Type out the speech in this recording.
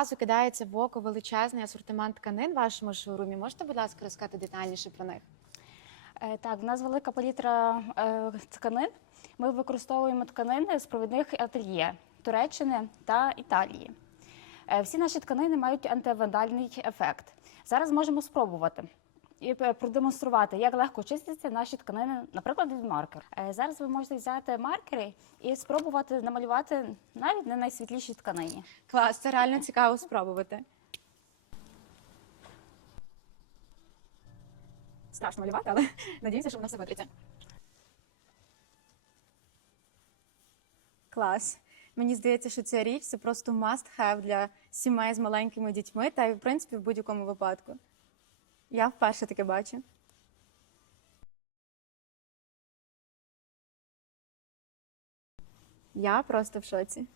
одразу кидається в око величезний асортимент тканин в вашому шоурумі. Можете, будь ласка, розказати детальніше про них? Е, Так, в нас велика палітра е, тканин. Ми використовуємо тканини з провідних ательє Туреччини та Італії. Е, Всі наші тканини мають антивандальний ефект. Зараз можемо спробувати і е, продемонструвати, як легко чистяться наші тканини, наприклад, від маркер. Е, Зараз ви можете взяти маркери і спробувати намалювати навіть на найсвітлішій тканині. Клас, це реально цікаво спробувати. Страшно малювати, але надіюся, що воно все витриться. Клас. Мені здається, що ця річ це просто must have для сімей з маленькими дітьми та й, в принципі, в будь-якому випадку. Я вперше таке бачу. Я просто в шоці.